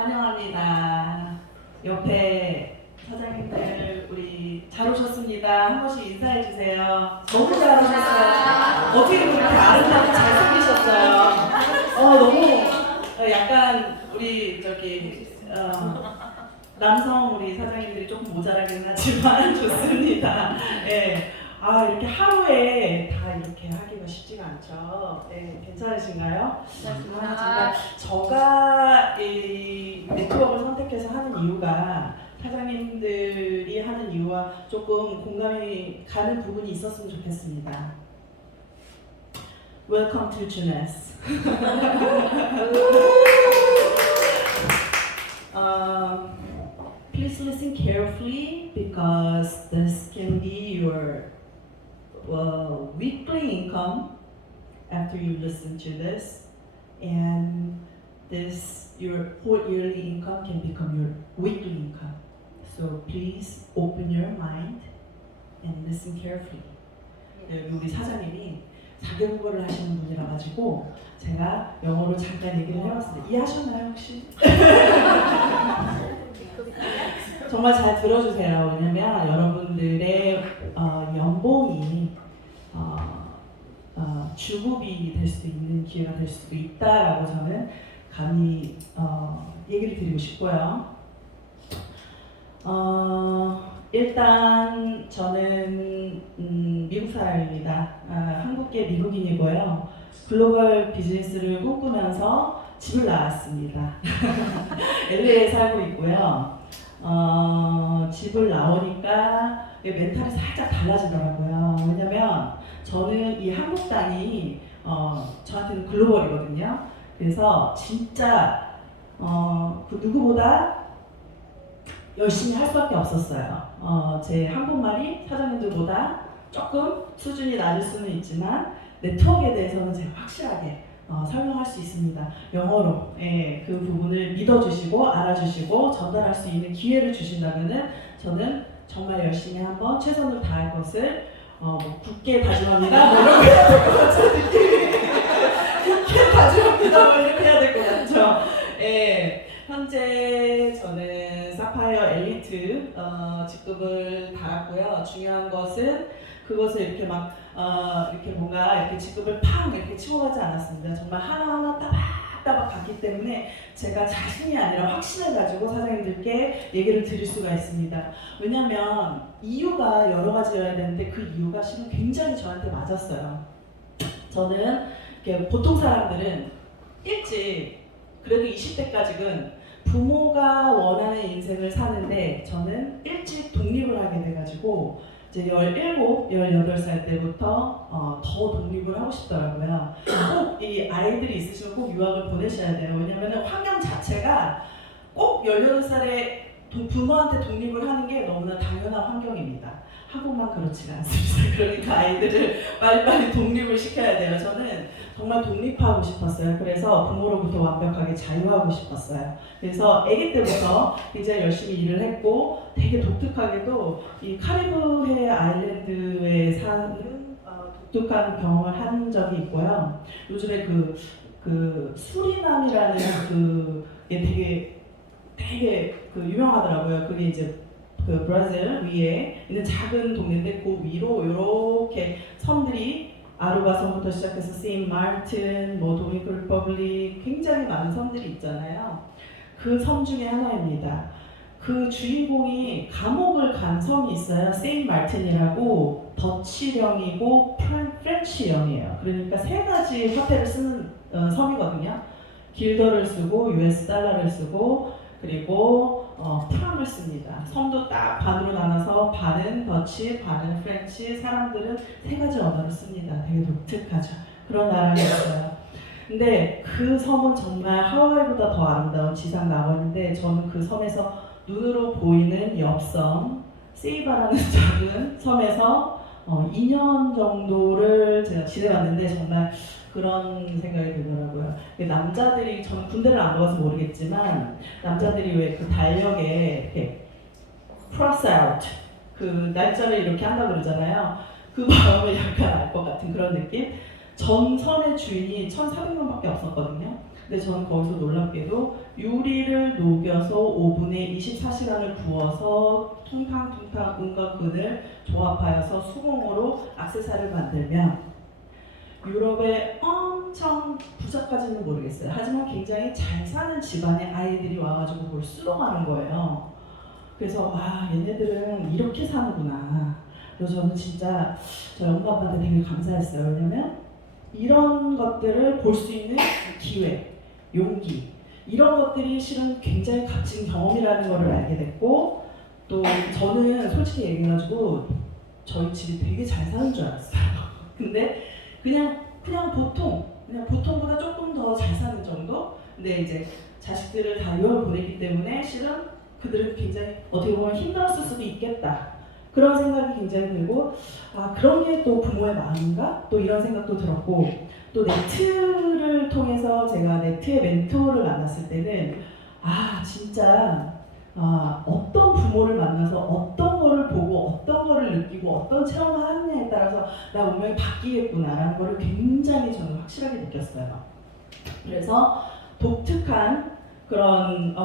환영합니다. 옆에 사장님들 우리 잘 오셨습니다. 한 번씩 인사해 주세요. 너무 잘 오셨어요. 어떻게 그렇게 아름답고 잘생기셨어요. 너무 약간 우리 남성 우리 사장님들이 조금 모자라긴 하지만 좋습니다. 네. 이렇게 하루에 다 이렇게 하기가 쉽지가 않죠. 네, 괜찮으신가요? 정말 저가 이 네트워크를 선택해서 하는 이유가 사장님들이 하는 이유와 조금 공감이 가는 부분이 있었으면 좋겠습니다. Welcome to Junes. Please listen carefully because this can be your weekly income after you listen to this, and your whole yearly income can become your weekly income. So please open your mind and listen carefully. 우리 사장님이 4개국어를 하시는 분이라 가지고 제가 영어로 잠깐 얘기를 해봤습니다. 이해하셨나요 혹시? 정말 잘 들어주세요. 왜냐면 여러분들의 연봉이 주급이 될 수도 있는 기회가 될 수도 있다라고 저는 감히 얘기를 드리고 싶고요. 일단 저는 미국 사람입니다. 한국계 미국인이고요. 글로벌 비즈니스를 꿈꾸면서 집을 나왔습니다. LA에 살고 있고요. 집을 나오니까 멘탈이 살짝 달라지더라고요. 왜냐면 저는 이 한국 땅이 저한테는 글로벌이거든요. 그래서 진짜 그 누구보다 열심히 할 수밖에 없었어요. 제 한국말이 사장님들보다 조금 수준이 낮을 수는 있지만 네트워크에 대해서는 제가 확실하게 설명할 수 있습니다. 영어로 그 부분을 믿어주시고 알아주시고 전달할 수 있는 기회를 주신다면은 저는 정말 열심히 한번 최선을 다할 것을 굳게 다짐합니다. 뭐라고 해야 될 것 같죠? 굳게 다짐합니다. 뭐 이렇게 해야 될 것 같죠? 현재 저는 사파이어 엘리트 직급을 달았고요. 중요한 것은 그것을 이렇게 막 이렇게 뭔가 이렇게 직급을 팍 이렇게 치워가지 않았습니다. 정말 하나하나 따박따박 갔기 때문에 제가 자신이 아니라 확신을 가지고 사장님들께 얘기를 드릴 수가 있습니다. 왜냐면 이유가 여러 가지여야 되는데 그 이유가 실은 굉장히 저한테 맞았어요. 저는 이렇게 보통 사람들은 일찍 그래도 20대까지는 부모가 원하는 인생을 사는데 저는 일찍 독립을 하게 돼가지고 이제 17, 18살 때부터 더 독립을 하고 싶더라고요. 꼭 이 아이들이 있으시면 꼭 유학을 보내셔야 돼요. 왜냐면 환경 자체가 꼭 18살에 부모한테 독립을 하는 게 너무나 당연한 환경입니다. 한국만 그렇지가 않습니다. 그러니까 아이들을 빨리빨리 독립을 시켜야 돼요. 저는 정말 독립하고 싶었어요. 그래서 부모로부터 완벽하게 자유하고 싶었어요. 그래서 아기 때부터 굉장히 열심히 일을 했고 되게 독특하게도 이 카리브해 아일랜드에 사는 독특한 경험을 한 적이 있고요. 요즘에 그 수리남이라는 그게 되게 유명하더라고요. 그게 이제 그 브라질 위에 있는 작은 동네인데 그 위로 이렇게 섬들이 아루바 섬부터 시작해서 세인트 마르틴, 도미니칸 리퍼블릭 굉장히 많은 섬들이 있잖아요. 그 섬 중에 하나입니다. 그 주인공이 감옥을 간 섬이 있어요. 세인트 마르틴이라고 더치령이고 프렌치령이에요. 그러니까 세 가지 화폐를 쓰는 섬이거든요. 길더를 쓰고 US 달러를 쓰고 그리고 프랑을 씁니다. 섬도 딱 반으로 나눠서 반은 더치, 반은 프렌치, 사람들은 세 가지 언어를 씁니다. 되게 독특하죠. 그런 나라가 있어요. 근데 그 섬은 정말 하와이보다 더 아름다운 지상 낙원인데 저는 그 섬에서 눈으로 보이는 옆섬 세이바라는 작은 섬에서 2년 정도를 제가 지내봤는데 정말 그런 생각이 들더라고요. 남자들이, 저는 군대를 안 가봐서 모르겠지만 남자들이 왜 그 달력에 이렇게 cross out 그 날짜를 이렇게 한다고 그러잖아요. 그 마음을 약간 알 것 같은 그런 느낌? 전선의 주인이 1,400명밖에 없었거든요. 근데 저는 거기서 놀랍게도 유리를 녹여서 오븐에 24시간을 구워서 퉁탕퉁탕 온갖 끈을 조합하여서 수공으로 액세서리를 만들면 유럽의 엄청 부자까지는 모르겠어요. 하지만 굉장히 잘 사는 집안의 아이들이 와가지고 그걸 쓰러 가는 거예요. 그래서 얘네들은 이렇게 사는구나. 그래서 저는 진짜 저 영감 아빠한테 되게 감사했어요. 왜냐면 이런 것들을 볼 수 있는 기회, 용기 이런 것들이 실은 굉장히 값진 경험이라는 것을 알게 됐고 또 저는 솔직히 얘기해가지고 저희 집이 되게 잘 사는 줄 알았어요. 근데 그냥 보통보다 조금 더 잘 사는 정도? 근데 이제 자식들을 다 유학을 보냈기 때문에 실은 그들은 굉장히 어떻게 보면 힘들었을 수도 있겠다. 그런 생각이 굉장히 들고 그런 게 또 부모의 마음인가? 또 이런 생각도 들었고 또 네트를 통해서 제가 네트의 멘토를 만났을 때는 진짜 어떤 부모를 만나서 어떤 거를 보고 어떤 거를 느끼고 어떤 체험을 하느냐에 따라서 나 운명이 바뀌겠구나라는 거를 굉장히 저는 확실하게 느꼈어요. 그래서 독특한 그런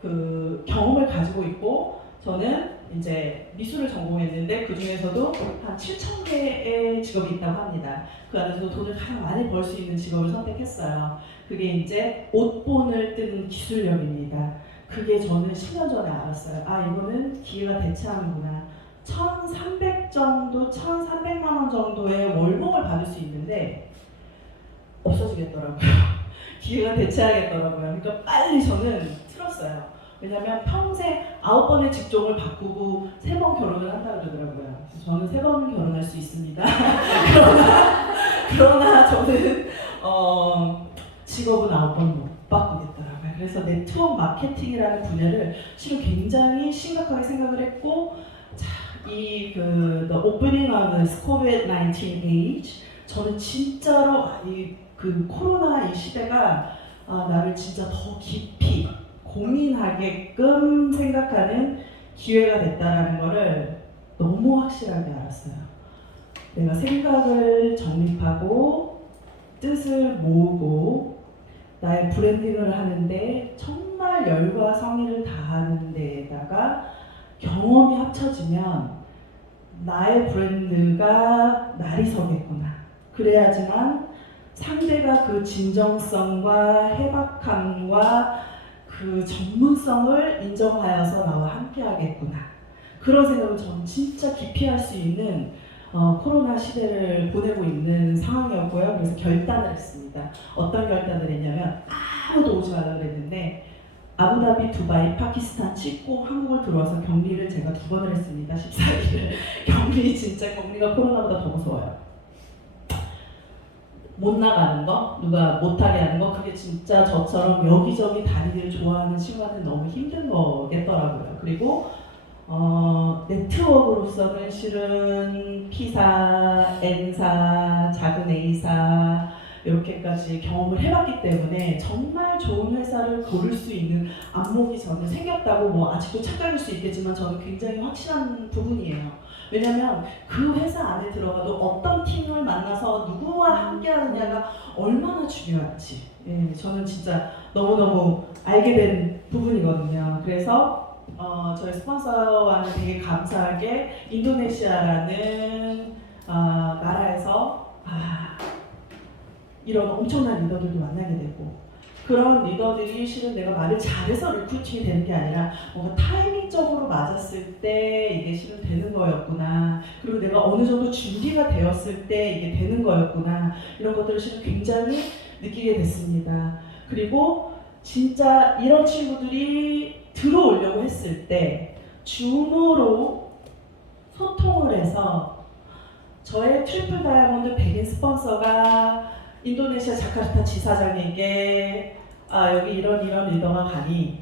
그 경험을 가지고 있고 저는 이제 미술을 전공했는데 그 중에서도 한 7천 개의 직업이 있다고 합니다. 그 안에서도 돈을 가장 많이 벌 수 있는 직업을 선택했어요. 그게 이제 옷본을 뜨는 기술력입니다. 그게 저는 10년 전에 알았어요. 이거는 기회가 대체하는구나. 1,300만 원 정도의 월봉을 받을 수 있는데 없어지겠더라고요. 기회가 대체하겠더라고요. 그러니까 빨리 저는 틀었어요. 왜냐면 평생 9번의 직종을 바꾸고 3번 결혼을 한다고 그러더라고요. 저는 3번 결혼할 수 있습니다. 그러나 저는 직업은 9번 못 바꾸겠더라고요. 그래서 네트워크 마케팅이라는 분야를 실은 굉장히 심각하게 생각을 했고 The Opening of the COVID-19 Age 저는 진짜로 그 코로나 이 시대가 나를 진짜 더 깊이 고민하게끔 생각하는 기회가 됐다라는 거를 너무 확실하게 알았어요. 내가 생각을 정립하고 뜻을 모으고 나의 브랜딩을 하는데 정말 열과 성의를 다하는 데에다가 경험이 합쳐지면 나의 브랜드가 날이 서겠구나. 그래야지만 상대가 그 진정성과 해박함과 그 전문성을 인정하여서 나와 함께 하겠구나. 그런 생각을 저는 진짜 깊이 할 수 있는 코로나 시대를 보내고 있는 상황이었고요. 그래서 결단을 했습니다. 어떤 결단을 했냐면 아무도 오지 말라 그랬는데 아부다비, 두바이, 파키스탄 찍고 한국을 들어와서 격리를 제가 2번을 했습니다. 14일을. 격리가 코로나보다 더 무서워요. 못 나가는 거, 누가 못하게 하는 거, 그게 진짜 저처럼 여기저기 다니기를 좋아하는 친구한테 너무 힘든 거겠더라고요. 그리고 네트워크로서는 실은 P사, N사, 작은 A사 이렇게까지 경험을 해봤기 때문에 정말 좋은 회사를 고를 수 있는 안목이 저는 생겼다고 아직도 착각일 수 있겠지만 저는 굉장히 확실한 부분이에요. 왜냐면 그 회사 안에 들어가도 어떤 팀을 만나서 누구와 함께 하느냐가 얼마나 중요한지 저는 진짜 너무너무 알게 된 부분이거든요. 그래서 저희 스폰서와는 되게 감사하게 인도네시아라는 나라에서 이런 엄청난 리더들도 만나게 되고 그런 리더들이 실은 내가 말을 잘해서 리크루팅이 되는 게 아니라 뭔가 타이밍적으로 맞았을 때 이게 실은 되는 거였구나. 그리고 내가 어느 정도 준비가 되었을 때 이게 되는 거였구나. 이런 것들을 실은 굉장히 느끼게 됐습니다. 그리고 진짜 이런 친구들이 들어오려고 했을 때 줌으로 소통을 해서 저의 트리플 다이아몬드 백인 스폰서가 인도네시아 자카르타 지사장에게 여기 이런 리더가 가니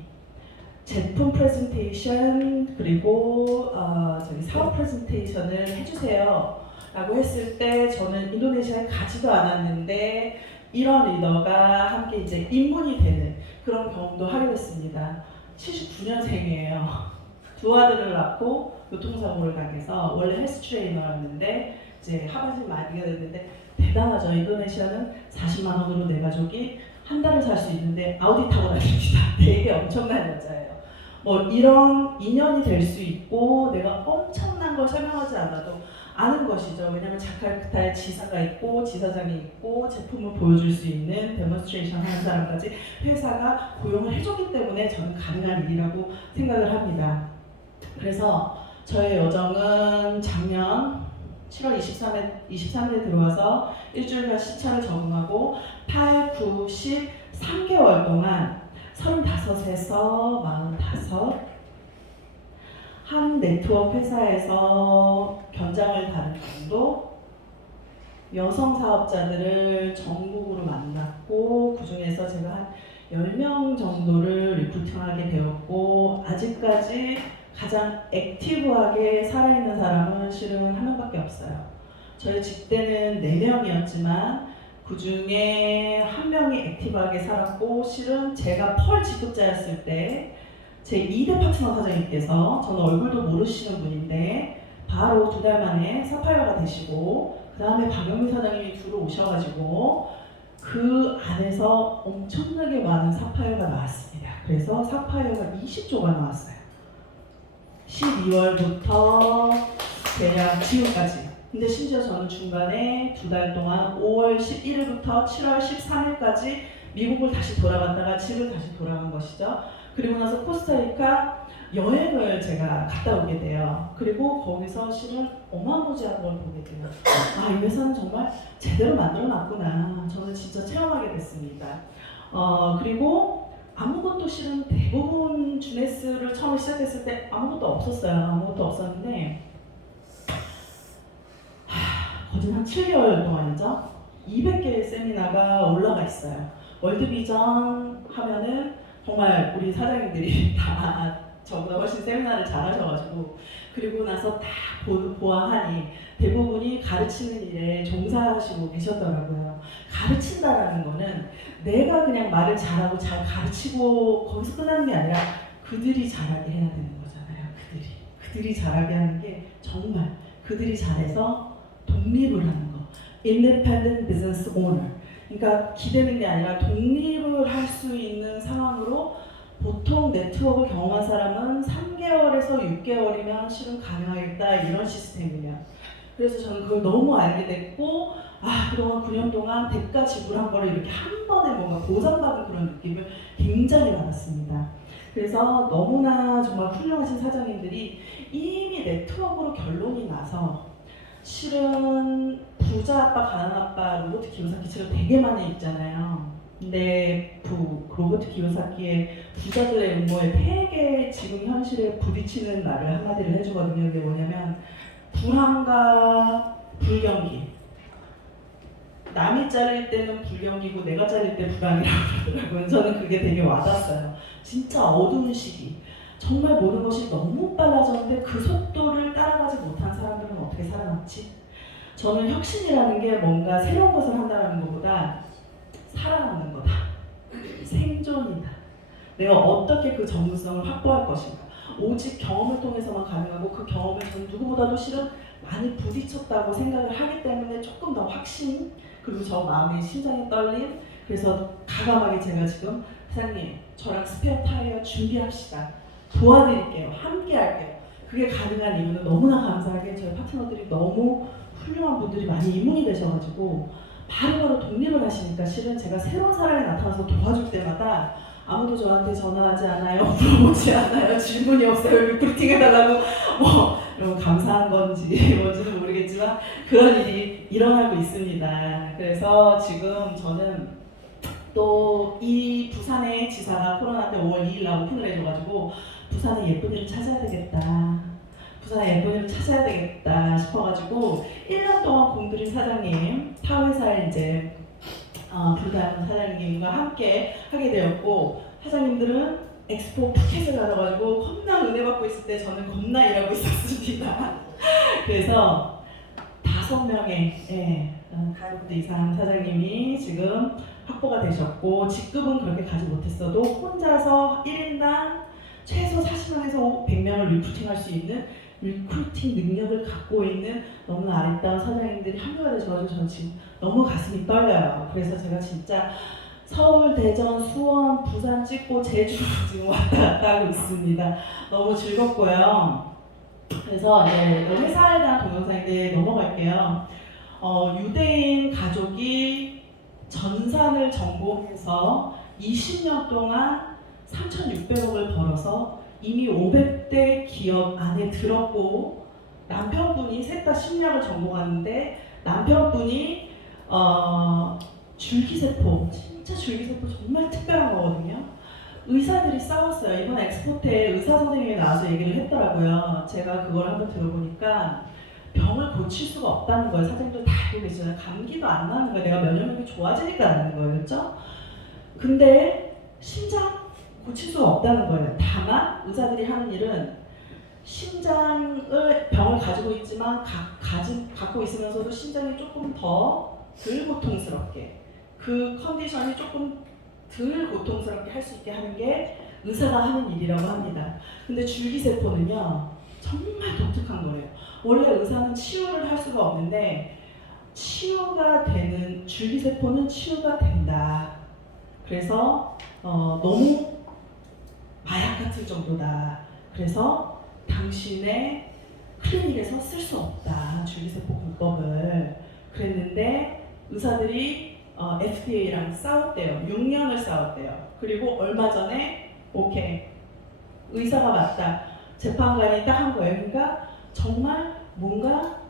제품 프레젠테이션 그리고 저기 사업 프레젠테이션을 해주세요 라고 했을 때 저는 인도네시아에 가지도 않았는데 이런 리더가 함께 이제 입문이 되는 그런 경험도 하게 됐습니다. 79년생이에요. 2 아들을 낳고 교통사고를 당해서 원래 헬스 트레이너였는데 이제 하반신 마비가 됐는데 대단하죠. 인도네시아는 40만 원으로 내 가족이 한 달을 살 수 있는데 아우디 타고 다닙니다. 되게 엄청난 여자예요. 뭐 이런 인연이 될 수 있고 내가 엄청난 걸 설명하지 않아도 아는 것이죠. 왜냐하면 자카르타에 지사가 있고 지사장이 있고 제품을 보여줄 수 있는 데몬스트레이션 하는 사람까지 회사가 고용을 해줬기 때문에 저는 가능한 일이라고 생각을 합니다. 그래서 저의 여정은 작년 7월 23일에 들어와서 일주일간 시차를 적응하고 8, 9, 10, 3개월 동안 35에서 45 한 네트워크 회사에서 견장을 다른 정도 여성 사업자들을 전국으로 만났고 그 중에서 제가 한 10명 정도를 리크루팅하게 되었고 아직까지 가장 액티브하게 살아있는 사람은 실은 한 명밖에 없어요. 저희 집대는 4명이었지만 그 중에 한 명이 액티브하게 살았고 실은 제가 펄 직급자였을 때 제 2대 파트너 사장님께서 저는 얼굴도 모르시는 분인데 바로 2달 만에 사파이어가 되시고 그 다음에 박영민 사장님이 들어오셔가지고 그 안에서 엄청나게 많은 사파이어가 나왔습니다. 그래서 사파이어가 20조가 나왔어요. 12월부터 대략 지금까지. 근데 심지어 저는 중간에 2달 동안 5월 11일부터 7월 13일까지 미국을 다시 돌아갔다가 집을 다시 돌아간 것이죠. 그리고 나서 코스타리카 여행을 제가 갔다 오게 돼요. 그리고 거기서 실은 어마무지한 걸 보게 돼요. 아, 이 회사는 정말 제대로 만들어놨구나. 저는 진짜 체험하게 됐습니다. 그리고 아무것도 실은 대부분 주네스를 처음에 시작했을 때 아무것도 없었어요. 아무것도 없었는데 거진 한 7개월 동안이죠. 200개의 세미나가 올라가 있어요. 월드비전 하면은 정말 우리 사장님들이 다 저보다 훨씬 세미나를 잘 하셔가지고 그리고 나서 다 보아하니 대부분이 가르치는 일에 종사하시고 계셨더라고요. 가르친다라는 거는 내가 그냥 말을 잘하고 잘 가르치고 거기서 끝나는 게 아니라 그들이 잘하게 해야 되는 거잖아요. 그들이 잘하게 하는 게 정말 그들이 잘해서 독립을 하는 거. Independent Business Owner. 그러니까 기대는 게 아니라 독립을 할 수 있는 상황으로 보통 네트워크 경험한 사람은 3개월에서 6개월이면 실은 가능하겠다 이런 시스템이에요. 그래서 저는 그걸 너무 알게 됐고 그동안 9년 동안 대가 지불한 거를 이렇게 한 번에 뭔가 보상받은 그런 느낌을 굉장히 받았습니다. 그래서 너무나 정말 훌륭하신 사장님들이 이미 네트워크로 결론이 나서 실은 부자 아빠, 가난 아빠, 로버트 기요사키처럼 되게 많이 있잖아요. 근데 로버트 기요사키의 부자들의 음모의 되게 지금 현실에 부딪히는 말을 한마디를 해주거든요. 그게 뭐냐면 불황과 불경기. 남이 자를 때는 불경기고 내가 자를 때 불황이라고 그러더라고요. 저는 그게 되게 와닿았어요. 진짜 어두운 시기. 정말 모든 것이 너무 빨라졌는데 그 속도를 따라가지 못한 사람들은 어떻게 살아남지? 저는 혁신이라는 게 뭔가 새로운 것을 한다는 것보다 살아남는 거다. 생존이다. 내가 어떻게 그 전문성을 확보할 것인가. 오직 경험을 통해서만 가능하고 그 경험을 전 누구보다도 실은 많이 부딪혔다고 생각을 하기 때문에 조금 더 확신 그리고 저 마음의 심장의 떨림 그래서 과감하게 제가 지금 사장님 저랑 스페어 타이어 준비합시다. 도와드릴게요. 함께 할게요. 그게 가능한 이유는 너무나 감사하게 저희 파트너들이 너무 훌륭한 분들이 많이 입문이 되셔가지고 바로바로 독립을 하시니까 실은 제가 새로운 사람이 나타나서 도와줄 때마다 아무도 저한테 전화하지 않아요. 물어보지 않아요. 질문이 없어요. 리크루팅 해달라고 뭐 여러분 감사한 건지 뭔지는 모르겠지만 그런 일이 일어나고 있습니다. 그래서 지금 저는 또 이 부산의 지사가 코로나 때 5월 2일 날 오픈을 해줘가지고 부산에 예쁜 일을 찾아야 되겠다. 부산에 예쁜 일을 찾아야 되겠다 싶어가지고 1년 동안 공들인 사장님 타 회사에 이제 불가능 사장님과 함께 하게 되었고 사장님들은 엑스포 푸켓을 가져가지고 겁나 은혜 받고 있을 때 저는 겁나 일하고 있었습니다. 그래서 5명의 가이드 이상 사장님이 지금 확보가 되셨고 직급은 그렇게 가지 못했어도 혼자서 1인당 최소 40명에서 100명을 리크루팅할 수 있는 리크루팅 능력을 갖고 있는 너무나 아름다운 사장님들이 합류가 되셔가지고 저는 지금 너무 가슴이 떨려요. 그래서 제가 진짜 서울, 대전, 수원, 부산 찍고 제주 지금 왔다 갔다 하고 있습니다. 너무 즐겁고요. 그래서 이제 회사에 대한 동영상인데 넘어갈게요. 유대인 가족이 전산을 전공해서 20년 동안 3,600억을 벌어서 이미 500대 기업 안에 들었고, 남편분이 셋 다 심리학을 전공하는데 남편분이 줄기세포, 진짜 줄기세포 정말 특별한 거거든요. 의사들이 싸웠어요. 이번 엑스포트에 의사 선생님이 나와서 얘기를 했더라고요. 제가 그걸 한번 들어보니까 병을 고칠 수가 없다는 거예요. 사장님도 다 알고 계시잖아요. 감기도 안 나는 거예요. 내가 면역력이 좋아지니까 나는 거예요. 그렇죠? 근데 심장 고칠 수가 없다는 거예요. 다만 의사들이 하는 일은 심장을 병을 가지고 있지만 갖고 있으면서도 심장이 조금 더 덜 고통스럽게, 그 컨디션이 조금 덜 고통스럽게 할 수 있게 하는 게 의사가 하는 일이라고 합니다. 근데 줄기세포는요 정말 독특한 거예요. 원래 의사는 치유를 할 수가 없는데 치유가 되는, 줄기세포는 치유가 된다. 그래서 너무 마약 같을 정도다. 그래서 당신의 클리닉에서 쓸 수 없다, 줄기세포 공법을. 그랬는데 의사들이 FDA랑 싸웠대요. 6년을 싸웠대요. 그리고 얼마 전에 오케이, 의사가 맞다, 재판관이 딱 한 거예요. 그러니까 정말 뭔가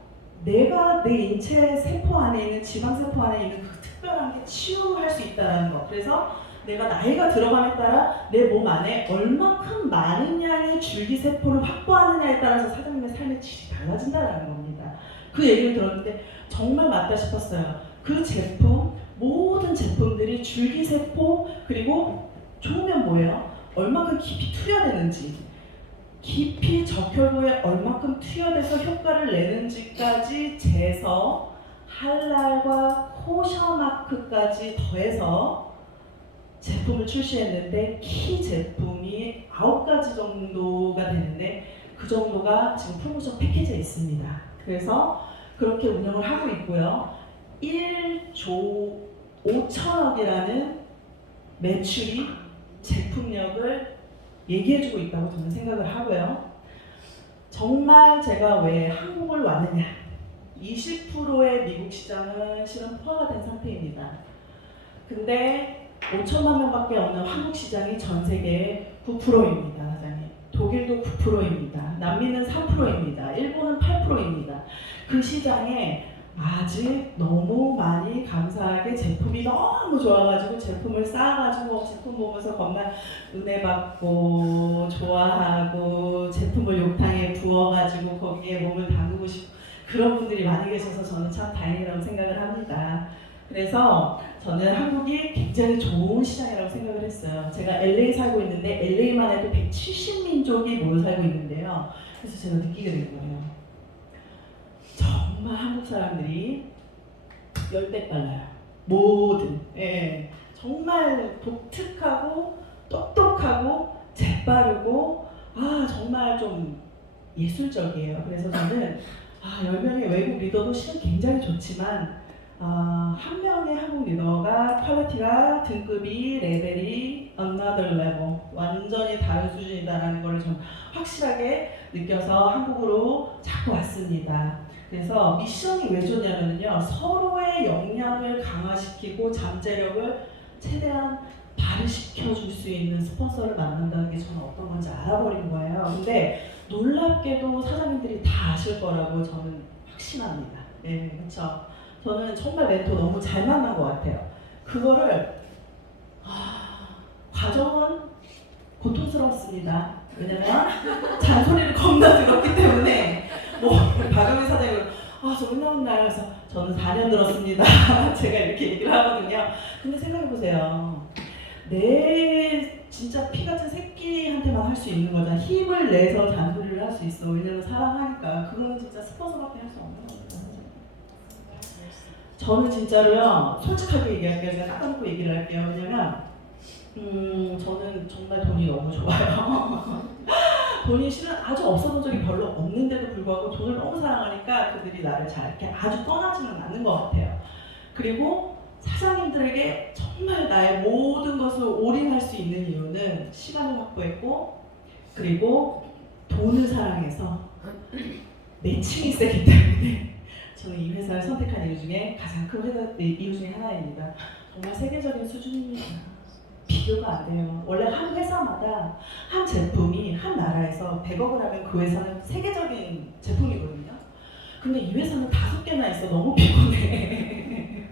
내가 내 인체 세포 안에 있는, 지방세포 안에 있는 그 특별한 게 치유할 수 있다는 거. 그래서 내가 나이가 들어감에 따라 내 몸 안에 얼만큼 많은 양의 줄기세포를 확보하느냐에 따라서 사장님의 삶의 질이 달라진다는 겁니다. 그 얘기를 들었는데 정말 맞다 싶었어요. 그 제품, 모든 제품들이 줄기세포, 그리고 좋으면 뭐예요? 얼마큼 깊이 투여되는지, 깊이 적혈구에 얼마큼 투여돼서 효과를 내는지까지 재서 할랄과 코셔마크까지 더해서 제품을 출시했는데, 키 제품이 9가지 정도가 되는데 그 정도가 지금 프로모션 패키지에 있습니다. 그래서 그렇게 운영을 하고 있고요. 1조 5천억이라는 매출이 제품력을 얘기해주고 있다고 저는 생각을 하고요. 정말 제가 왜 한국을 왔느냐, 20%의 미국 시장은 실은 포화가 된 상태입니다. 근데 5천만 명밖에 없는 한국 시장이 전 세계 9%입니다, 사장님. 독일도 9%입니다. 남미는 3%입니다. 일본은 8%입니다. 그 시장에 아직 너무 많이 감사하게 제품이 너무 좋아가지고 제품을 쌓아가지고 제품 보면서 겁나 은혜 받고 좋아하고 제품을 욕탕에 부어가지고 거기에 몸을 담그고 싶고 그런 분들이 많이 계셔서 저는 참 다행이라고 생각을 합니다. 그래서 저는 한국이 굉장히 좋은 시장이라고 생각을 했어요. 제가 LA 살고 있는데 LA만 해도 170민족이 모여 살고 있는데요. 그래서 제가 느끼게 된 거예요. 정말 한국 사람들이 열대 빨라요. 모든. 예. 정말 독특하고 똑똑하고 재빠르고 정말 좀 예술적이에요. 그래서 저는 10명의 외국 리더도 실은 굉장히 좋지만 한 명의 한국 리더가 퀄리티가, 등급이, 레벨이 another level, 완전히 다른 수준이다라는 걸 좀 확실하게 느껴서 한국으로 자꾸 왔습니다. 그래서 미션이 왜 좋냐면요, 서로의 역량을 강화시키고 잠재력을 최대한 발휘시켜 줄 수 있는 스폰서를 만난다는 게 저는 어떤 건지 알아버린 거예요. 근데 놀랍게도 사장님들이 다 아실 거라고 저는 확신합니다. 네, 그렇죠. 저는 정말 멘토 너무 잘 만난 것 같아요. 그거를 과정은 고통스러웠습니다. 왜냐면 잔소리를 겁나 들었기 때문에 박영희 사장님은 저 맨날 그래서 저는 4년 들었습니다. 제가 이렇게 얘기를 하거든요. 근데 생각해보세요. 내 진짜 피 같은 새끼한테만 할 수 있는 거잖아. 힘을 내서 잔소리를 할 수 있어. 왜냐면 사랑하니까. 그거는 진짜 스폰서밖에 할 수 없는 겁니다. 저는 진짜로요, 솔직하게 얘기할게요. 제가 닦아놓고 얘기를 할게요. 왜냐면 저는 정말 돈이 너무 좋아요. 돈이 실은 아주 없어본 적이 별로 없는데도 불구하고 돈을 너무 사랑하니까 그들이 나를 잘 이렇게 아주 떠나지는 않는 것 같아요. 그리고 사장님들에게 정말 나의 모든 것을 올인할 수 있는 이유는 시간을 확보했고, 그리고 돈을 사랑해서 매칭이 세기 때문에 저는 이 회사를 선택한 이유 중에 가장 큰 이유 중에 하나입니다. 정말 세계적인 수준입니다. 비교가 안 돼요. 원래 한 회사마다 한 제품이 한 나라에서 100억을 하면 그 회사는 세계적인 제품이거든요. 근데 이 회사는 5개나 있어. 너무 피곤해.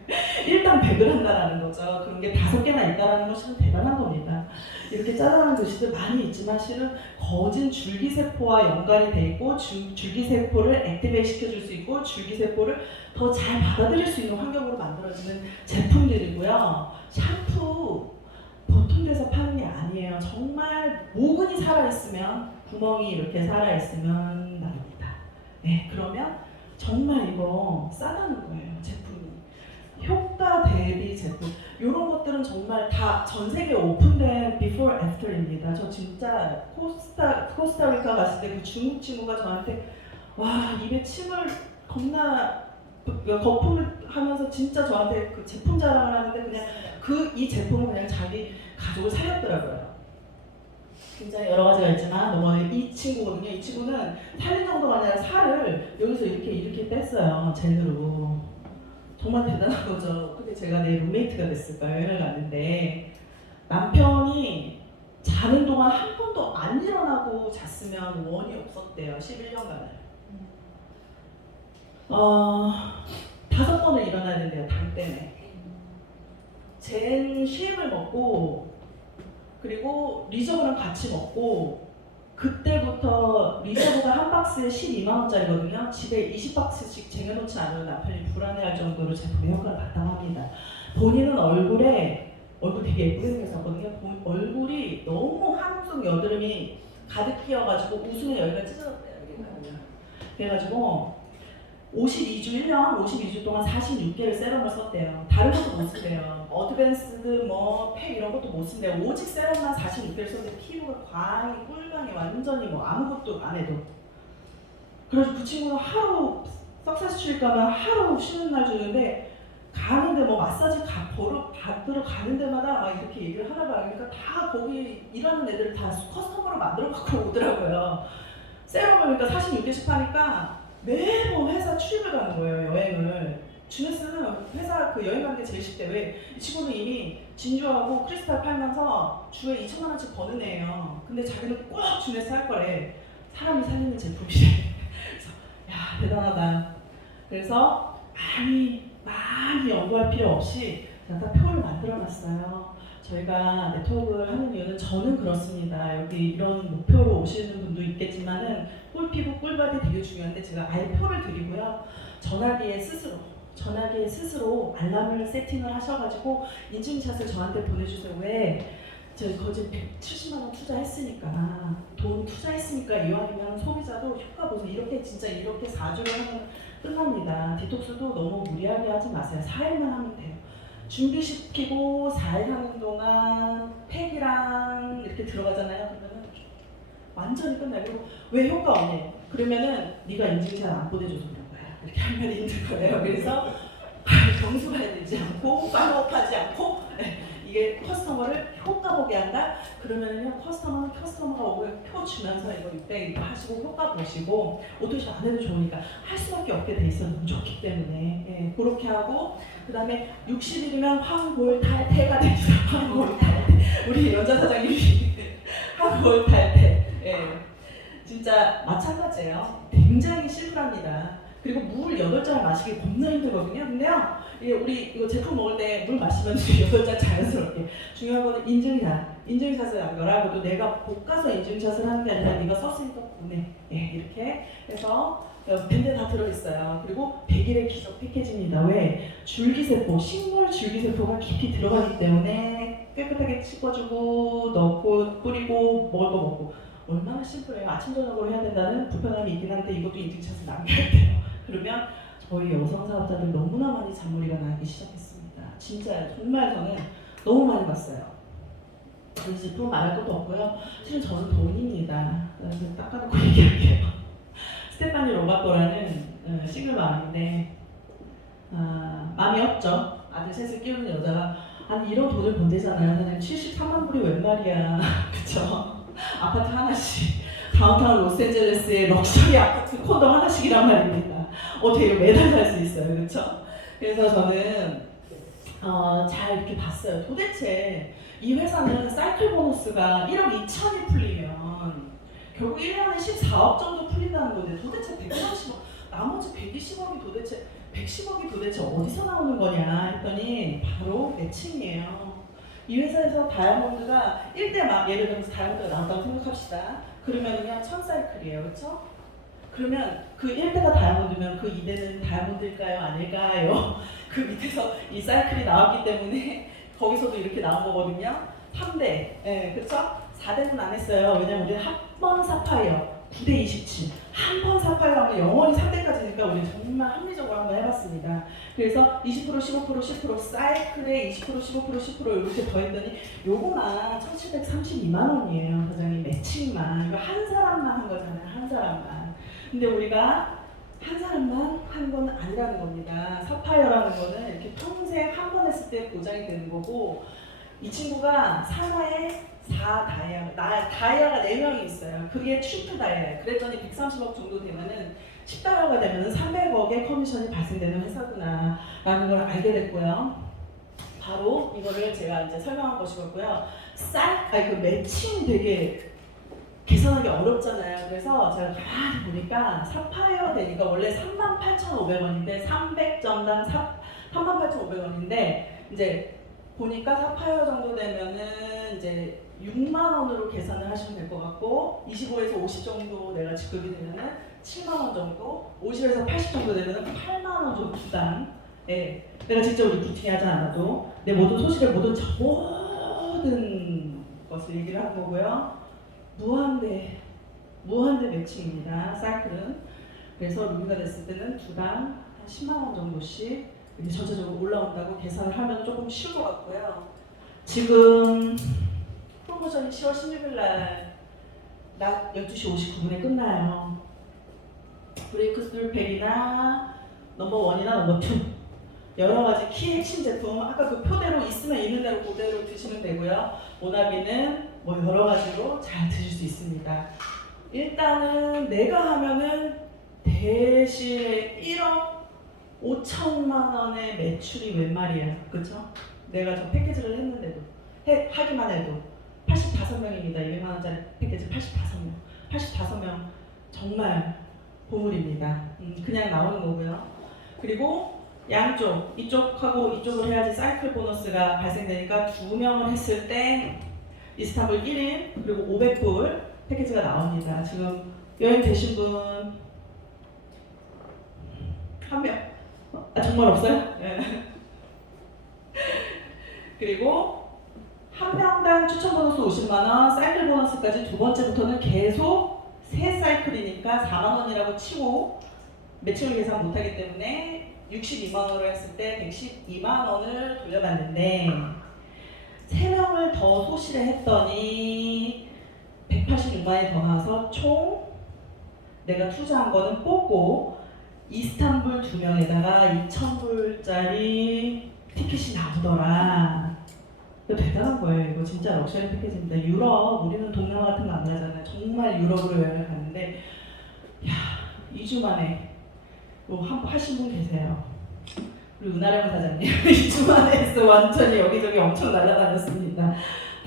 일단 100을 한다라는 거죠. 그런 게 5개나 있다라는 것은 대단한 겁니다. 이렇게 짜잘한 도시들 많이 있지만 실은 거진 줄기세포와 연관이 돼 있고 줄기세포를 액티베이트 시켜줄 수 있고 줄기세포를 더 잘 받아들일 수 있는 환경으로 만들어지는 제품들이고요. 샴푸 보통 데서 파는 게 아니에요. 정말 모근이 살아있으면, 구멍이 이렇게 살아있으면 나옵니다. 네, 그러면 정말 이거 싸다는 거예요, 제품이. 효과 대비 제품. 이런 것들은 정말 다 전 세계 오픈된 before after입니다. 저 진짜 코스타리카 갔을 때 그 중국 친구가 저한테 와, 입에 침을 겁나 거품을 하면서 진짜 저한테 그 제품 자랑을 하는데 그냥 이 제품은 그냥 자기 가족을 살렸더라고요. 굉장히 여러 가지가 있지만 너무 이 친구거든요. 이 친구는 살린 정도가 아니라 살을 여기서 이렇게 뺐어요. 젤로. 정말 대단한 거죠. 근데 제가 내 룸메이트가 됐을까 여행을 갔는데 남편이 자는 동안 한 번도 안 일어나고 잤으면 원이 없었대요. 11년간을. 5번을 일어나야 된대요. 당 때문에. 젠 쉐입을 먹고 그리고 리저브랑 같이 먹고 그때부터 리저브가 한 박스에 12만원짜리거든요. 집에 20박스씩 쟁여놓지 않으면 남편이 불안해할 정도로 제품의 효과를 바탕합니다. 본인은 얼굴 되게 예쁘게 생겼었거든요. 얼굴이 너무 한국 여드름이 가득 끼어가지고 웃음에 여기가 찢어졌대요. 그래가지고 1년 52주 동안 46개를 세럼을 썼대요. 다른 것도 못 쓴대요. 어드밴스드 팩 이런 것도 못 쓴대요. 오직 세럼만 46개를 썼는데 피부가 광이 꿀광이 완전히 아무것도 안 해도. 그래서 그 친구는 하루 석세스 쉴 가면 하루 쉬는 날 주는데 가는데 마사지 받으러 가는 데마다 막 이렇게 얘기를 하나 봐요. 그러니까 다 거기 일하는 애들 다 커스터머를 만들어 갖고 오더라고요. 세럼을 그러니까 46개씩 파니까 매번 회사 출입을 가는 거예요. 여행을. 주네스는 회사 그 여행 가는 게 제일 쉽대. 왜? 이 친구는 이미 진주하고 크리스탈 팔면서 주에 2천만 원씩 버는 애예요. 근데 자기는 꼭 주네스 할 거래. 사람이 살리는 제품이래. 그래서 야, 대단하다. 그래서 많이 연구할 필요 없이 그냥 딱 표를 만들어놨어요. 저희가 네트워크를 하는 이유는 저는 그렇습니다. 여기 이런 목표로 오시는 분도 있겠지만은 꿀피부, 꿀바디 되게 중요한데 제가 아예 표를 드리고요. 전화기에 스스로 알람을 세팅을 하셔가지고 인증샷을 저한테 보내주세요. 왜? 저희 거진 170만 원 투자했으니까 돈 투자했으니까 이왕이면 소비자도 효과 보세요. 이렇게 4주를 하면 끝납니다. 디톡스도 너무 무리하게 하지 마세요. 4일만 하면 돼요. 준비시키고 4일 하는 동안 팩이랑 이렇게 들어가잖아요. 그러면은 완전히 끝나요. 그리고 왜 효과 없냐? 그러면은 네가 인증샷 안 보내줘서 그런 거야. 이렇게 하면 힘들 거예요. 그래서 경수가 되지 않고 팔로우하지 않고 이게 커스터머를 효과 보게 한다? 그러면은요 커스터머가 오고 표 주면서 이거 600 하시고 효과 보시고 오토샵 안 해도 좋으니까 할 수밖에 없게 돼 있어서 너무 좋기 때문에 그렇게 하고 그 다음에 60일이면 황골 탈퇴가 됩니다. 황골 탈퇴. 우리 여자 사장님이 황골 탈퇴. 진짜 마찬가지예요. 굉장히 심플합니다. 그리고 물 8잔 마시기 겁나 힘들거든요. 근데요, 우리 이거 제품 먹을 때 물 마시면 8잔 자연스럽게. 중요한 건 인증샷을 남겨라. 그래도 내가 볶아서 인증샷을 하는 게 아니라 네가 썼으니까 보내. 이렇게 해서 밴드에 다 들어있어요. 그리고 100일의 기적 패키지입니다. 왜? 줄기세포, 식물 줄기세포가 깊이 들어가기 때문에 깨끗하게 씻어주고 넣고 뿌리고 먹을 거 먹고 얼마나 심플해요. 아침 저녁으로 해야 된다는 불편함이 있긴 한데 이것도 인증샷을 남겨야 돼요. 그러면 저희 여성 사업자들 너무나 많이 잔머리가 나기 시작했습니다. 진짜 정말 저는 너무 많이 봤어요. 이 제품 말할 것도 없고요. 실은 저는 돈입니다. 그래서 닦아놓고 얘기할게요. 스테파니 로바토라는 싱글맘인데 마음이 없죠. 아들 셋을 키우는 여자가 아니 이런 돈을 번대잖아요. 사장님 73만 불이 웬 말이야. 그쵸? 아파트 하나씩 다운타운 로스앤젤레스의 럭셔리 아파트 콘도 하나씩이란 말입니다. 어떻게 이거 매달 살 수 있어요. 그쵸? 그래서 저는 잘 이렇게 봤어요. 도대체 이 회사는 사이클 보너스가 1억 2천이 풀리면 결국 1년에 14억 정도 풀린다는 건데 도대체 130억, 나머지 120억이 도대체 110억이 도대체 어디서 나오는 거냐 했더니 바로 매칭이에요. 이 회사에서 다이아몬드가 1대 막 예를 들어서 다이아몬드가 나온다고 생각합시다. 그러면요 1000사이클이에요. 그렇죠? 그러면 그 1대가 다이아몬드면 그 2대는 다이아몬드일까요? 아닐까요? 그 밑에서 이 사이클이 나왔기 때문에 거기서도 이렇게 나온 거거든요. 3대, 예, 그렇죠? 4대는 안 했어요. 왜냐면 우리는 한 번 사파이어 9대 27, 한 번 사파이어 하면 영원히 3대까지니까 우리는 정말 합리적으로 한번 해봤습니다. 그래서 20%, 15%, 10% 사이클에 20%, 15%, 10% 이렇게 더했더니 요거만 1732만 원이에요. 사장님 매칭만. 이거 한 사람만 한 거잖아요. 한 사람만. 근데 우리가 한 사람만 한 건 아니라는 겁니다. 사파이어라는 거는 이렇게 평생 한 번 했을 때 보장이 되는 거고 이 친구가 산하에 4다이아가 4명이 있어요. 그게 트리플 다이아예요. 그랬더니 130억 정도 되면은 10다이아가 되면은 300억의 커미션이 발생되는 회사구나 라는 걸 알게 됐고요. 바로 이거를 제가 이제 설명한 것이었고요. 그 매칭이 되게 계산하기 어렵잖아요. 그래서 제가 가만히 보니까 사파이어 되니까 원래 38,500원인데 300점당 38,500원인데 이제 보니까 사파이어 정도 되면은 이제 6만 원으로 계산을 하시면 될 것 같고 25에서 50 정도 내가 지급이 되면은 7만 원 정도, 50에서 80 정도 되면은 8만 원 정도 부담. 네, 내가 직접 리프팅 하지 않아도 내 모든 소식을 모든 것을 얘기를 한 거고요. 무한대 매칭입니다. 사이클은. 그래서 루비가 됐을 때는 두당 한 10만 원 정도씩 이렇게 전체적으로 올라온다고 계산을 하면 조금 쉬울 것 같고요. 지금 프로모션이 10월 16일 낮 12시 59분에 끝나요. 브레이크스루 팩이나 넘버1이나 넘버2 여러 가지 키 핵심 제품 아까 그 표대로 있으면 있는 대로 그대로 드시면 되고요. 모나비는 뭐 여러 가지로 잘 드실 수 있습니다. 일단은 내가 하면은 대신에 1억 5천만 원의 매출이 웬 말이야, 그렇죠? 내가 저 패키지를 했는데도 하기만 해도 85명입니다. 200만 원짜리 패키지 85명, 85명 정말 보물입니다. 그냥 나오는 거고요. 그리고 양쪽, 이쪽하고 이쪽을 해야지 사이클 보너스가 발생되니까 2명을 했을 때 이스탄불 1인 그리고 500불 패키지가 나옵니다. 지금 여행 되신 분 한 명. 정말 없어요? 네. 그리고 한 명당 추천 보너스 50만 원, 사이클 보너스까지 두 번째부터는 계속 세 사이클이니까 4만 원이라고 치고 매칭을 계산 못하기 때문에 62만 원으로 했을 때 112만 원을 돌려받는데 3명을 더 소실을 했더니 186만 원이 더 나와서 총 내가 투자한 거는 뽑고 이스탄불 2명에다가 2,000불짜리 티켓이 나오더라. 이거 대단한 거예요. 이거 진짜 럭셔리 패키지입니다. 유럽, 우리는 동남아 같은 거 안 가잖아요. 정말 유럽으로 여행을 갔는데 야, 2주 만에 하신 분 계세요. 우리 은하령 사장님 2주 만에 해서 완전히 여기저기 엄청 날아다녔습니다.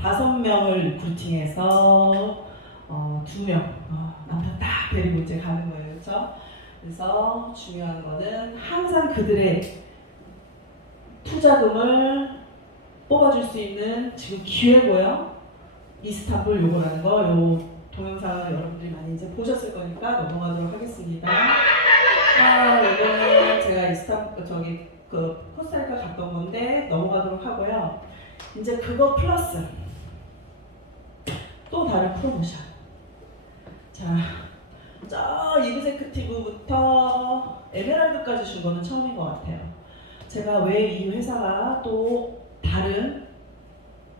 5명을 리크루팅해서 2명 남편 딱 데리고 이제 가는 거예요. 그렇죠? 그래서 중요한 거는 항상 그들의 투자금을 뽑아줄 수 있는 지금 기회고요. 이스탄불 요거라는 거, 요 동영상을 여러분들이 많이 이제 보셨을 거니까 넘어가도록 하겠습니다. 이거는 제가 그 코스타리카 갔던 건데 넘어가도록 하고요. 이제 그거 플러스 또 다른 프로모션. 자, 저 이그제큐티브부터 에메랄드까지 준 거는 처음인 것 같아요. 제가 왜 이 회사가 또 다른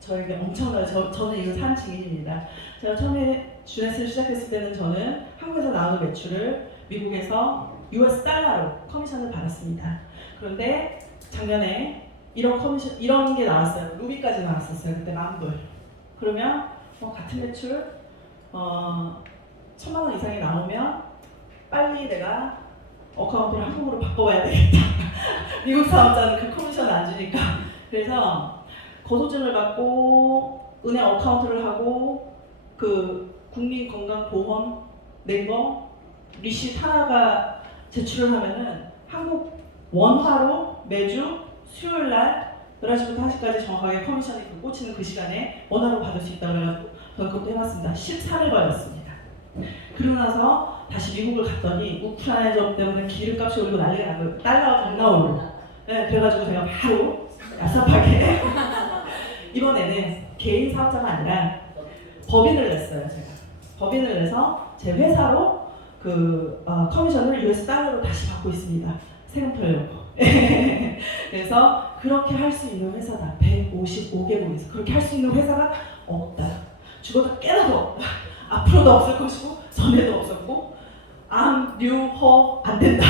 저에게 엄청나요. 저는 이거 산 증인입니다. 제가 처음에 주네스를 시작했을 때는 저는 한국에서 나오는 매출을 미국에서 US 달러로 커미션을 받았습니다. 그런데 작년에 이런 게 나왔어요. 루비까지 나왔었어요. 그때 $10,000. 그러면 같은 매출 1,000만 원 이상이 나오면 빨리 내가 어카운트를 한국으로 바꿔봐야 되겠다. 미국 사업자는 그 커미션 안 주니까. 그래서 거소증을 받고 은행 어카운트를 하고 그 국민건강보험 낸 거 리시트 하나가 제출을 하면은 한국 원화로 매주 수요일 날 11시부터 1시까지 정확하게 커미션이 꽂히는 그 시간에 원화로 받을 수 있다고 해가지고 저는 그것도 해봤습니다. 13일 걸렸습니다. 그러고 나서 다시 미국을 갔더니 우크라이나 때문에 기름값이 오르고 난리가 나고 달러가 안 나오고 네, 그래가지고 제가 바로 야삽하게 이번에는 개인 사업자가 아니라 법인을 냈어요. 제가 법인을 내서 제 회사로 그 커미션을 US 달러로 다시 받고 있습니다. 세금 털려고. 그래서 그렇게 할 수 있는 회사다. 155개국에서 그렇게 할 수 있는 회사가 없다. 죽어도 깨나도 없다. 앞으로도 없을 것이고 전에도 없었고 암류허 안 된다.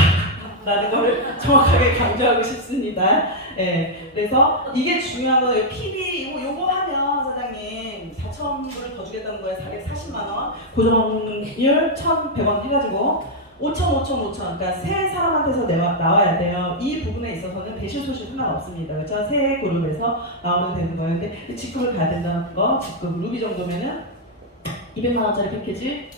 라는 걸 정확하게 강조하고 싶습니다. 네, 그래서 이게 중요한 거예요. PB 요거 하면 사장님 4,000불을 더 주겠다는 거예요. 440만 원 고정률 1,100원 해가지고 5,000. 그러니까 세 사람한테서 나와야 돼요. 이 부분에 있어서는 배실 소실 상관없습니다. 그렇죠? 세 그룹에서 나오면 되는 거예요. 근데 직급을 가야 된다는 거, 직급 루비 정도면은 200만 원짜리 패키지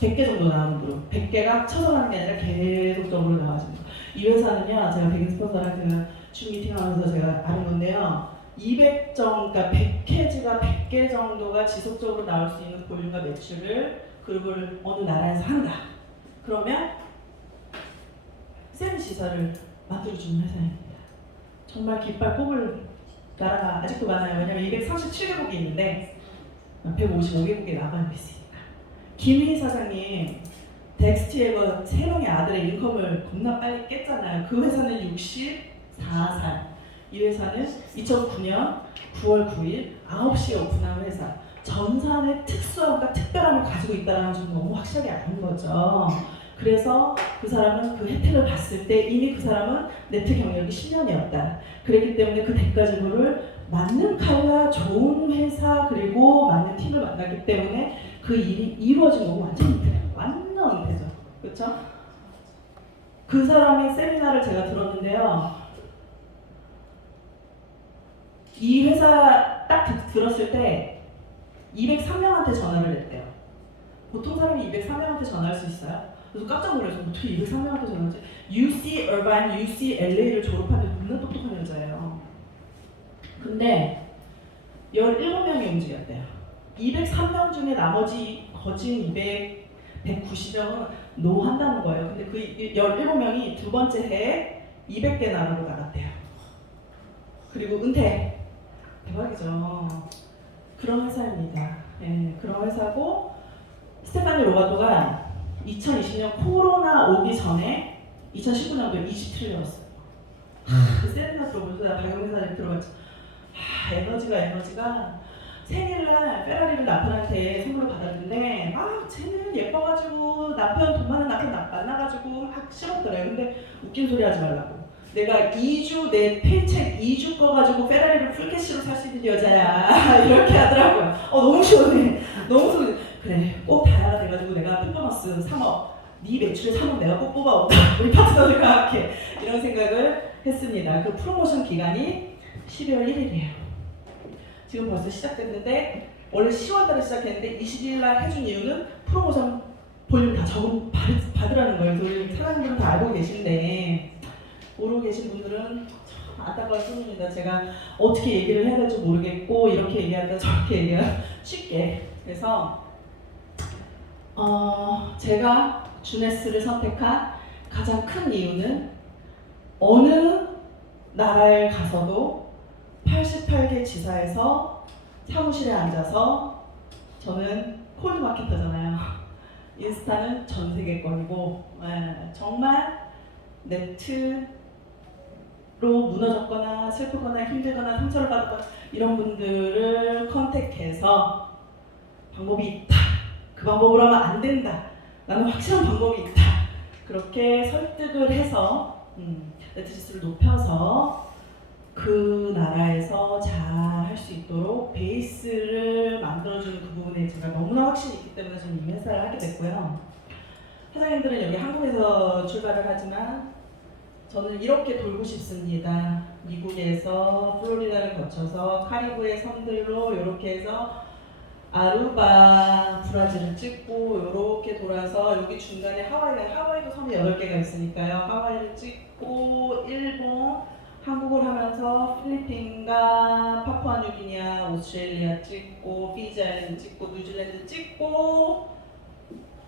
100개 정도 나오는 그룹. 100개가 쳐서 게 아니라 계속적으로 나와주는 거. 이 회사는요, 제가 백인 스폰서랑 줌 미팅하면서 제가 아는 건데요. 200정, 그러니까 패키지가 100개 정도가 지속적으로 나올 수 있는 볼륨과 매출을 그룹을 어느 나라에서 한다. 그러면 쌤 시설을 만들어주는 회사입니다. 정말 깃발 뽑을 나라가 아직도 많아요. 왜냐면 237개국이 있는데 155개국에 나가 있으니까. 김희 사장님 덱스티에거 3명의 아들의 인컴을 겁나 빨리 깼잖아요. 그 회사는 64살. 이 회사는 2009년 9월 9일 9시에 오픈한 회사. 전산의 특수함과 특별함을 가지고 있다는 점 너무 확실하게 아는 거죠. 그래서 그 사람은 그 혜택을 봤을 때 이미 그 사람은 네트 경력이 10년이었다. 그랬기 때문에 그 대가 지불을 맞는 칼라 좋은 회사 그리고 맞는 팀을 만났기 때문에 그 일이 이루어진 거고 완전 은퇴예요. 완전 은퇴죠. 그렇죠? 그 사람의 세미나를 제가 들었는데요. 이 회사 딱 들었을 때 203명한테 전화를 했대요. 보통 사람이 203명한테 전화할 수 있어요? 그래서 깜짝 놀라서 어떻게 203명한테 전화하지? UC Irvine, UCLA를 졸업한 겁나 똑똑한 여자예요. 근데 17명이 움직였대요. 203명 중에 나머지 거진 190명은 노 한다는 거예요. 근데 그 17명이 두 번째 해에 200개 나라로 나갔대요. 그리고 은퇴. 대박이죠. 그런 회사입니다. 네, 그런 회사고 스테파니 로바토가 2020년 코로나 오기 전에 2019년도에 27이었어요. 그 세미나 들어보면서 박영민사님 들어봤죠. 에너지가 생일날 페라리를 남편한테 선물로 받았는데 막 쟤는 예뻐가지고 남편 돈 많은 남편 만나가지고 막 싫었더래요. 근데 웃긴 소리 하지 말라고. 내가 2주 내 페이책 2주 거 가지고 페라리를 풀캐시로 살 수 있는 여자야. 이렇게 하더라고요. 너무 시원해. 너무 시원해. 그래 꼭 다야가 돼가지고 내가 펜보너스 3억 네 매출의 3억 내가 꼭 뽑아온다. 우리 파트너들과 함께 이런 생각을 했습니다. 그 프로모션 기간이 12월 1일이에요. 지금 벌써 시작됐는데 원래 10월달에 시작했는데 20일 날 해준 이유는 프로모션 볼륨 다 적응 받으라는 거예요. 그래서 우리 사장님들은 다 알고 계신데 모르고 계신 분들은 참 안타까운 소문입니다. 제가 어떻게 얘기를 해야 될지 모르겠고 이렇게 얘기하다 저렇게 얘기하다 쉽게. 그래서 제가 주네스를 선택한 가장 큰 이유는 어느 나라에 가서도 88개 지사에서 사무실에 앉아서 저는 콜드마케터잖아요. 인스타는 전 세계권이고 정말 네트 무너졌거나 슬프거나 힘들거나 상처를 받았거나 이런 분들을 컨택해서 방법이 있다. 그 방법으로 하면 안 된다. 나는 확실한 방법이 있다. 그렇게 설득을 해서 레트지수를 높여서 그 나라에서 잘 할 수 있도록 베이스를 만들어주는 그 부분에 제가 너무나 확신이 있기 때문에 저는 이 회사를 하게 됐고요. 사장님들은 여기 한국에서 출발을 하지만 저는 이렇게 돌고 싶습니다. 미국에서 플로리다를 거쳐서 카리브의 섬들로 이렇게 해서 아루바, 브라질을 찍고 이렇게 돌아서 여기 중간에 하와이도 섬이 8개가 있으니까요. 하와이를 찍고 일본, 한국을 하면서 필리핀과 파푸아뉴기니아, 오스트레일리아 찍고 피지 아일랜드 찍고 뉴질랜드 찍고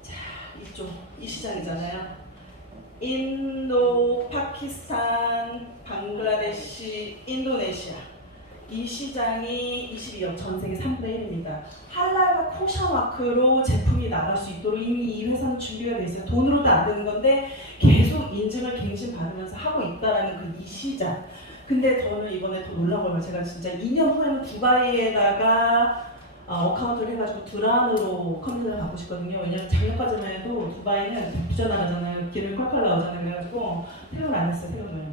자 이쪽 이 시장이잖아요. 인도, 파키스탄, 방글라데시, 인도네시아 이 시장이 22억 전 세계 3분의 1입니다. 할랄과 코샤마크로 제품이 나갈 수 있도록 이미 이 회사는 준비가 돼 있어요. 돈으로도 안 되는 건데 계속 인증을 갱신받으면서 하고 있다라는 그 이 시장. 근데 저는 이번에 더 놀라운 걸 제가 진짜 2년 후에는 두바이에다가 어카운트를 해가지고 두란으로 컨텐츠를 갖고 싶거든요. 왜냐면 작년까지만 해도 두바이는 부자 나가잖아요. 기름 콸콸 나오잖아요. 그래가지고 퇴근 안 했어요. 퇴근을.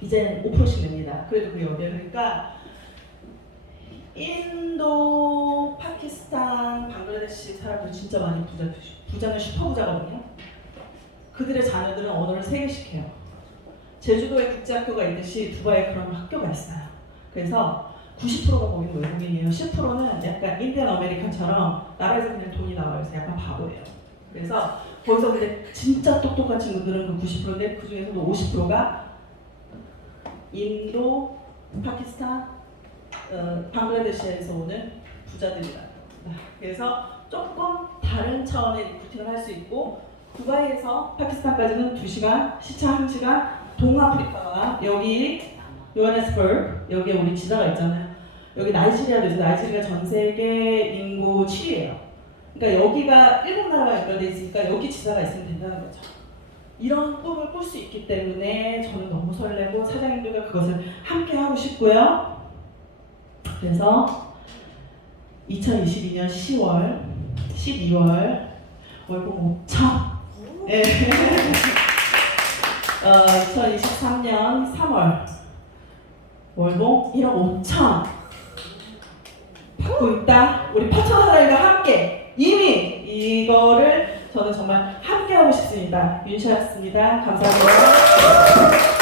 이제 5%씩 냅니다. 그래도 그게 어디야? 그러니까 인도, 파키스탄, 방글라데시 사람들 진짜 많이 부자는 슈퍼부자거든요. 그들의 자녀들은 언어를 3개씩 해요. 제주도에 국제학교가 있듯이 두바이에 그런 학교가 있어요. 그래서 90%가 거기는 외국인이에요. 10%는 약간 인디언 아메리칸처럼 나라에서 그냥 돈이 나와요. 그래서 약간 바보예요. 그래서 거기서 근데 진짜 똑똑한 친구들은 그 90%인데 그 중에서도 50%가 인도, 파키스탄, 방글라데시에서 오는 부자들이다. 그래서 조금 다른 차원의 리프팅을 할 수 있고 두바이에서 파키스탄까지는 2시간, 시차 1시간, 동아프리카가 여기 요하네스버그 여기에 우리 지사가 있잖아요. 여기 나이지리아도 있어요. 나이지리아가 전 세계 인구 7위예요. 그러니까 여기가 일곱 나라가 연결돼 있으니까 여기 지사가 있으면 된다는 거죠. 이런 꿈을 꿀 수 있기 때문에 저는 너무 설레고 사장님들과 그것을 함께 하고 싶고요. 그래서 2022년 10월, 12월 월급 5천. 네. 2023년 3월 월봉 1억 5천 받고 있다. 우리 파트너 사장님과 함께 이미 이거를 저는 정말 함께 하고 싶습니다. 윤시였습니다. 감사합니다.